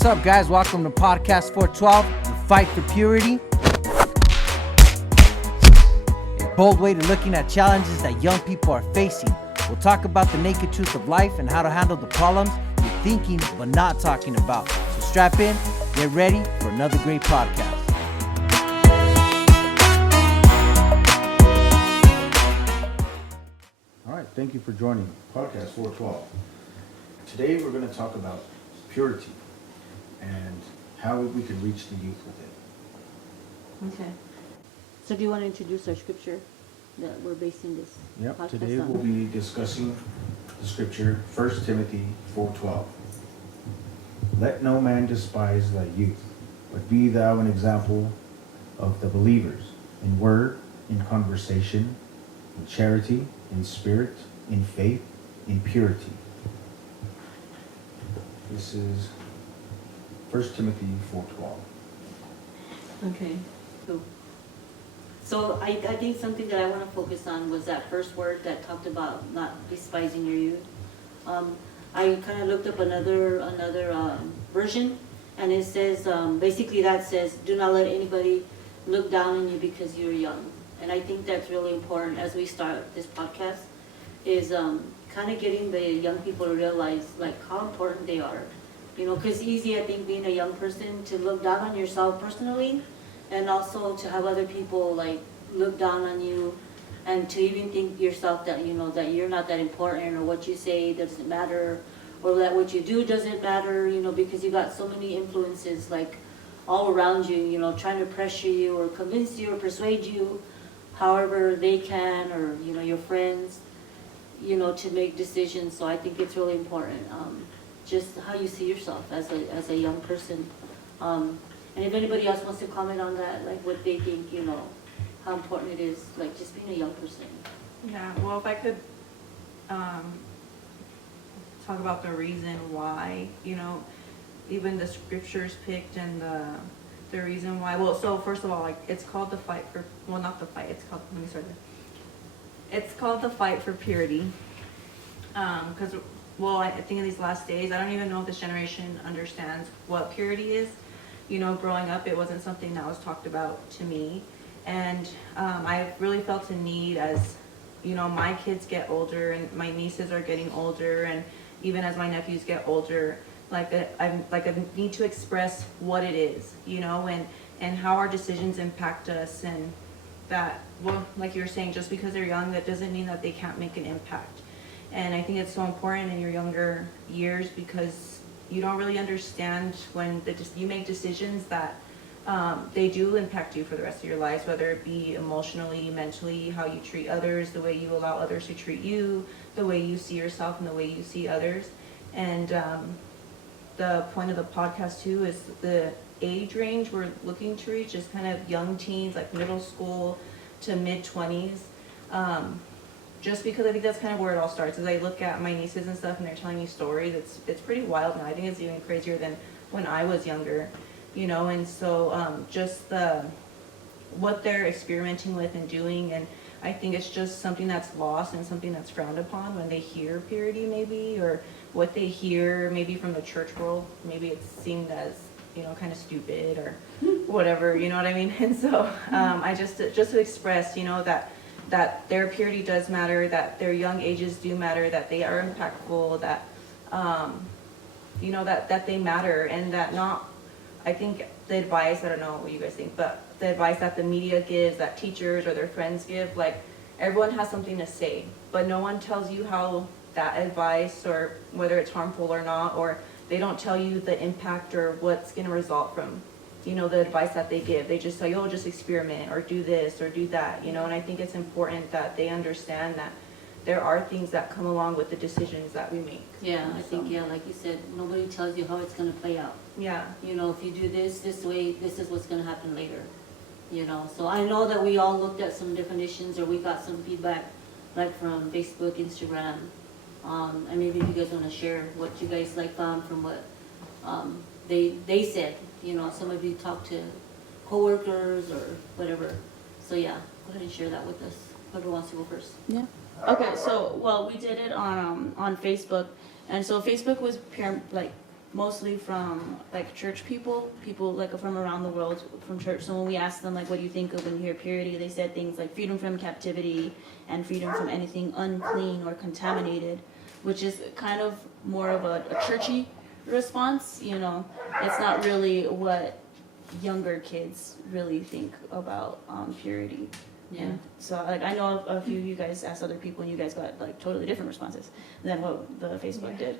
What's up, guys? Welcome to Podcast 412, The Fight for Purity. A bold way to looking at challenges that young people are facing. We'll talk about the naked truth of life and how to handle the problems you're thinking but not talking about. So strap in, get ready for another great podcast. All right, thank you for joining Podcast 412. Today we're going to talk about purity and how we can reach the youth with it. Okay. So do you want to introduce our scripture that we're basing this podcast Today on? we'll be discussing the scripture, 1 Timothy 4:12. Let no man despise thy youth, but be thou an example of the believers, in word, in conversation, in charity, in spirit, in faith, in purity. This is 1 Timothy 4:12. Okay, cool. So I think something that I want to focus on was that first word that talked about not despising your youth. I kind of looked up another version, and it says, basically that says, do not let anybody look down on you because you're young. And I think that's really important as we start this podcast, is kind of getting the young people to realize like how important they are. You know, because easy, I think, being a young person to look down on yourself personally, and also to have other people like look down on you, and to even think yourself that, you know, that you're not that important, or what you say doesn't matter, or that what you do doesn't matter, you know, because you got so many influences like all around you, you know, trying to pressure you or convince you or persuade you however they can, or, you know, your friends, you know, to make decisions. So I think it's really important, just how you see yourself as a young person. And if anybody else wants to comment on that, like what they think, you know, how important it is, like just being a young person. Yeah, well, if I could talk about the reason why, you know, even the scriptures picked and the reason why. Well, so first of all, like it's called the fight for, well, not the fight, it's called, let me start there. It's called the fight for purity. Because, well, I think in these last days, I don't even know if this generation understands what purity is. You know, growing up, it wasn't something that was talked about to me. And I really felt a need as, you know, my kids get older and my nieces are getting older, and even as my nephews get older, like I need to express what it is, you know, and how our decisions impact us, and that, well, like you were saying, just because they're young, that doesn't mean that they can't make an impact. And I think it's so important in your younger years, because you don't really understand when you make decisions that they do impact you for the rest of your lives, whether it be emotionally, mentally, how you treat others, the way you allow others to treat you, the way you see yourself and the way you see others. And the point of the podcast too is the age range we're looking to reach is kind of young teens, like middle school to mid-20s. Just because I think that's kind of where it all starts. As I look at my nieces and stuff and they're telling me stories, it's pretty wild now. I think it's even crazier than when I was younger, you know. And so just what they're experimenting with and doing, and I think it's just something that's lost and something that's frowned upon when they hear purity, maybe, or what they hear maybe from the church world. Maybe it's seen as, you know, kind of stupid or whatever, you know what I mean? And so I just to express, you know, that their purity does matter, that their young ages do matter, that they are impactful, that you know, that they matter, and that not, I think the advice, I don't know what you guys think, but the advice that the media gives, that teachers or their friends give, like everyone has something to say, but no one tells you how that advice, or whether it's harmful or not, or they don't tell you the impact or what's going to result from, you know, the advice that they give. They just tell you, oh, just experiment or do this or do that, you know. And I think it's important that they understand that there are things that come along with the decisions that we make. Yeah, I think, yeah, like you said, nobody tells you how it's going to play out. Yeah. You know, if you do this way, this is what's going to happen later. You know, so I know that we all looked at some definitions, or we got some feedback, like from Facebook, Instagram, and maybe if you guys want to share what you guys like found from what they said. You know, some of you talked to coworkers or whatever. So yeah, go ahead and share that with us. Whoever wants to go first. Yeah. Okay. So, well, we did it on Facebook, and so Facebook was mostly from like church people like from around the world from church. So when we asked them like, what do you think of when you hear purity, they said things like freedom from captivity and freedom from anything unclean or contaminated, which is kind of more of a churchy response. You know, it's not really what younger kids really think about purity. Yeah. And so like I know a few of you guys asked other people and you guys got like totally different responses than what the Facebook did.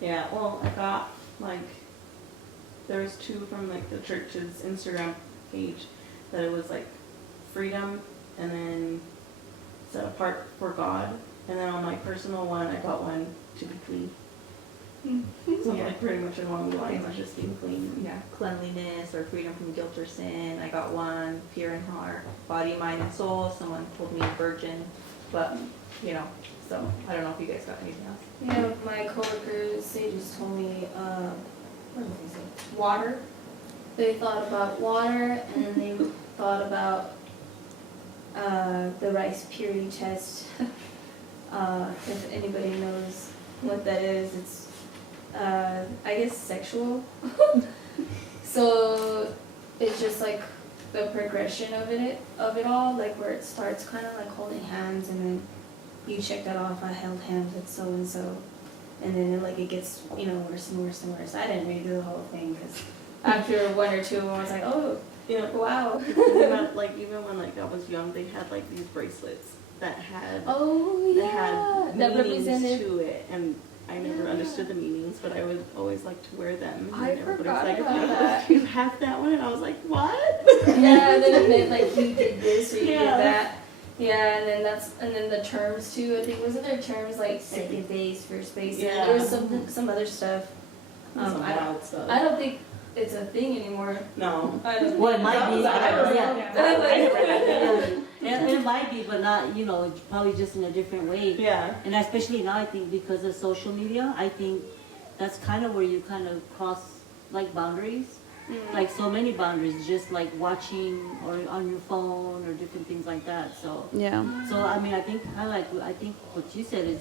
Yeah, well, I got like there was two from like the church's Instagram page that it was like freedom and then set apart for God, and then on my personal one I got one to be clean. So Yeah. like pretty much along the lines of just being clean. Yeah, cleanliness or freedom from guilt or sin. I got one, pure in heart, body, mind, and soul. Someone told me virgin, but you know, so I don't know if you guys got anything else. You know, my coworkers, they just told me, what did they say? Water. They thought about water, and then they thought about the rice purity test. If anybody knows what that is, it's I guess sexual. So it's just like the progression of it all, like where it starts kind of like holding hands, and then you check that off. I held hands with so and so, and then like it gets worse and worse and worse. I didn't read the whole thing because after one or two of them, I was like, oh, wow. Even when like I was young, they had like these bracelets that had Oh that yeah, had that meanings represented. to it, and I never understood the meanings, but I would always like to wear them. And I everybody forgot was like, about that. You have that one, and I was like, what? Yeah, and then it meant like you did this or you Yeah. did that. Yeah, and then the terms too. I think wasn't there terms like second base, first base, and Yeah. there was some other stuff. Some I wild stuff. don't think it's a thing anymore. No. I don't Well, it might be. I don't know. Yeah. It might be, but not, probably just in a different way. Yeah. And especially now, I think because of social media, I think that's kind of where you kind of cross like boundaries, like so many boundaries, just like watching or on your phone or different things like that. So I mean, I think I think what you said is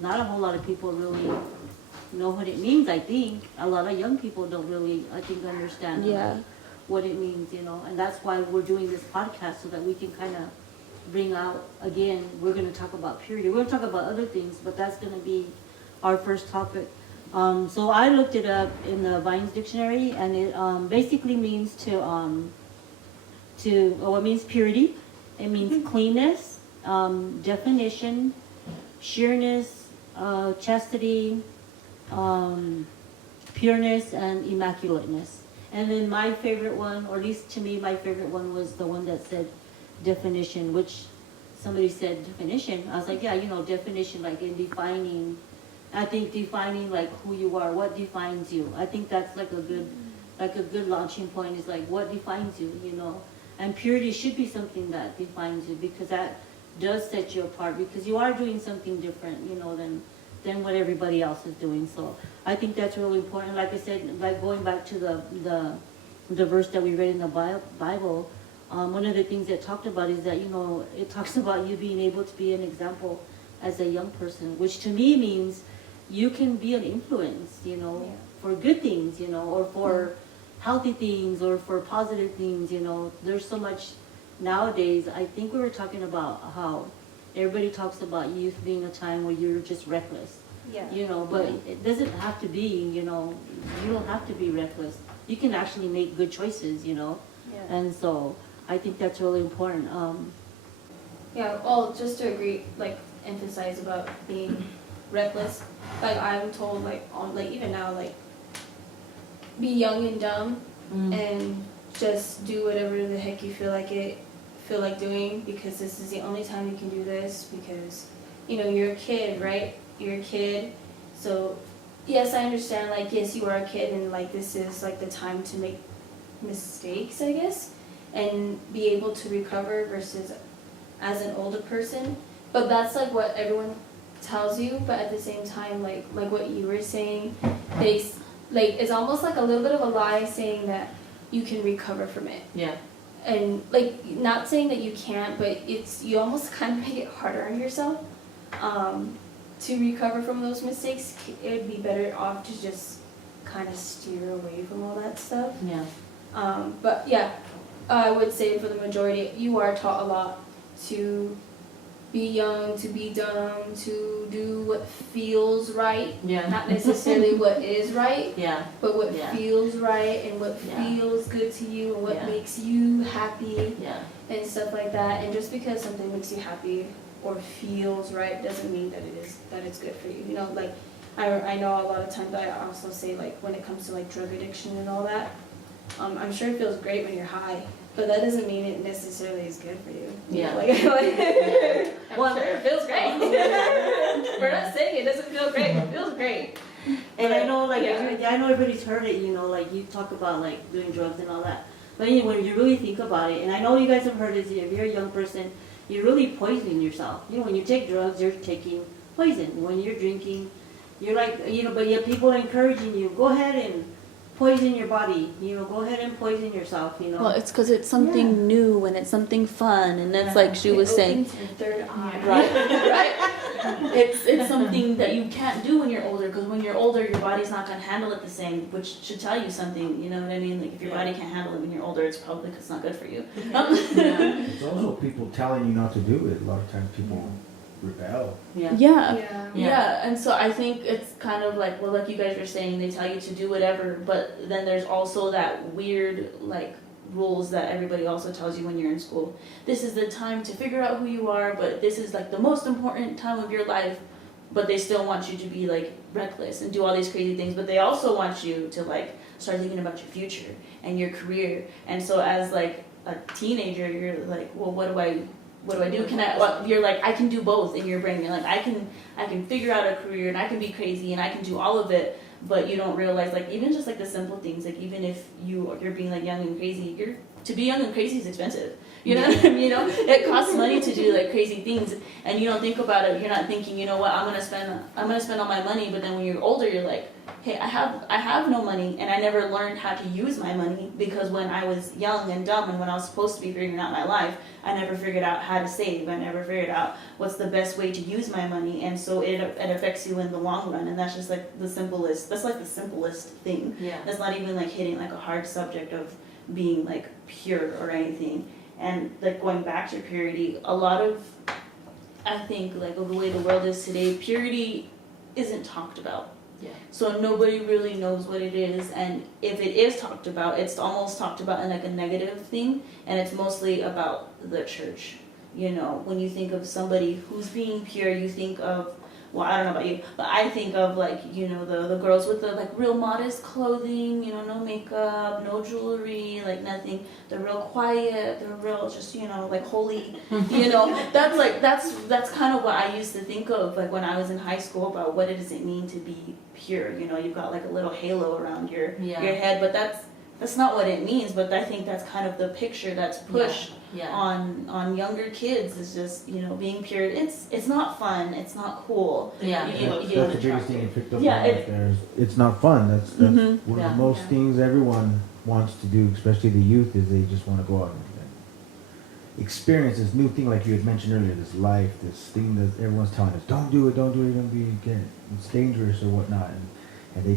not a whole lot of people really know what it means. I think a lot of young people don't really, I think, understand what it means, and that's why we're doing this podcast so that we can kind of bring out, again, we're going to talk about purity. We're going to talk about other things, but that's going to be our first topic. So I looked it up in the Vine's dictionary, and it basically means it means purity. It means cleanness, definition, sheerness, chastity, pureness, and immaculateness. And then my favorite one, or at least to me, my favorite one was the one that said definition, which somebody said definition. I was like, yeah, definition, like in defining, I think defining like who you are, what defines you. I think that's like a good launching point is like what defines you, And purity should be something that defines you, because that does set you apart, because you are doing something different, than what everybody else is doing. So I think that's really important. Like I said, like going back to the verse that we read in the Bible, one of the things it talked about is that, it talks about you being able to be an example as a young person, which to me means you can be an influence, for good things, or for healthy things, or for positive things, There's so much nowadays. I think we were talking about how everybody talks about youth being a time where you're just reckless, but it doesn't have to be, you don't have to be reckless. You can actually make good choices, And so I think that's really important. Yeah, well, just to agree, like emphasize about being reckless. Like I'm told, even now, like be young and dumb, and just do whatever the heck you feel like doing, because this is the only time you can do this, because you're a kid, right? You're a kid, so yes, I understand. Like yes, you are a kid, and like this is like the time to make mistakes, I guess, and be able to recover versus as an older person. But that's like what everyone tells you, but at the same time, like what you were saying, it's almost like a little bit of a lie saying that you can recover from it. Yeah. And like not saying that you can't, but you almost kind of make it harder on yourself to recover from those mistakes. It would be better off to just kind of steer away from all that stuff. Yeah. But yeah, I would say for the majority, you are taught a lot to be young, to be dumb, to do what feels right. Yeah. Not necessarily what is right, Yeah. but what Yeah. feels right and what Yeah. feels good to you and what Yeah. makes you happy Yeah. and stuff like that. And just because something makes you happy or feels right doesn't mean that it's good for you. You know, like I know a lot of times I also say, like, when it comes to like drug addiction and all that, I'm sure it feels great when you're high, but that doesn't mean it necessarily is good for you. You know, Yeah. like Well, sure, it feels great. We're not saying it doesn't feel great. It feels great. And I know, like, Yeah. I know everybody's heard it, you know, like, you talk about, like, doing drugs and all that. But you know, when you really think about it, and I know you guys have heard this, if you're a young person, you're really poisoning yourself. You know, when you take drugs, you're taking poison. When you're drinking, you're like, you know, but yet people are encouraging you, go ahead and poison your body, you know, go ahead and poison yourself, you know. Well, it's because it's something new and it's something fun, and that's like she was It saying. opens your third eye. Right, right. It's something that you can't do when you're older, because when you're older, your body's not gonna handle it the same, which should tell you something. You know what I mean? Like if your Yeah. body can't handle it when you're older, it's probably 'cause it's not good for you. Yeah. It's also people telling you not to do it. A lot of times people rebel. Yeah. Yeah. Yeah. Yeah, and so I think it's kind of like, well, like you guys were saying, they tell you to do whatever, but then there's also that weird, like, rules that everybody also tells you when you're in school. This is the time to figure out who you are, but this is like the most important time of your life, but they still want you to be like reckless and do all these crazy things, but they also want you to like start thinking about your future and your career. And so as like a teenager, you're like, well, what do I do? You're like, I can do both in your brain. You're like, I can figure out a career and I can be crazy and I can do all of it, but you don't realize, like, even just like the simple things, like even if you're being like young and crazy, to be young and crazy is expensive. You know what I mean? You know, it costs money to do like crazy things, and you don't think about it. You're not thinking, you know what, I'm gonna spend all my money. But then when you're older, you're like, hey, I have no money, and I never learned how to use my money, because when I was young and dumb and when I was supposed to be figuring out my life, I never figured out how to save. I never figured out what's the best way to use my money, and so it affects you in the long run. And that's just like the simplest. That's like the simplest thing. Yeah. That's not even like hitting like a hard subject of being like pure or anything. And like going back to purity, a lot of, I think, like the way the world is today, purity isn't talked about. Yeah. So nobody really knows what it is, and if it is talked about, it's almost talked about in like a negative thing, and it's mostly about the church. You know, when you think of somebody who's being pure, you think of, well, I don't know about you, but I think of like, you know, the girls with the like real modest clothing, you know, no makeup, no jewelry, like nothing. They're real quiet, they're real just, you know, like holy, you know. That's kind of what I used to think of like when I was in high school about what does it mean to be pure. You know, you've got like a little halo around your head, but that's not what it means. But I think that's kind of the picture that's pushed on younger kids, is just, you know, being pure. It's not fun, it's not cool. Yeah. You That's get the biggest attracted. thing you picked up Yeah, on right there. It's not fun. That's Mhm. one Yeah. of the most Yeah. things everyone wants to do, especially the youth, is they just want to go out and experience this new thing, like you had mentioned earlier, this life, this thing that everyone's telling us, don't do it, don't be, it's dangerous or whatnot, and they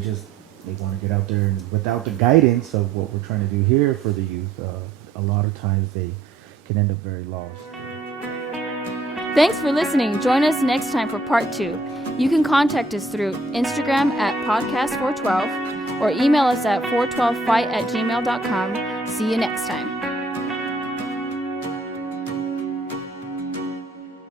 want to get out there, and without the guidance of what we're trying to do here for the youth, a lot of times they can end up very lost. Thanks for listening. Join us next time for part 2. You can contact us through Instagram at podcast412 or email us at 412fight@gmail.com. See you next time.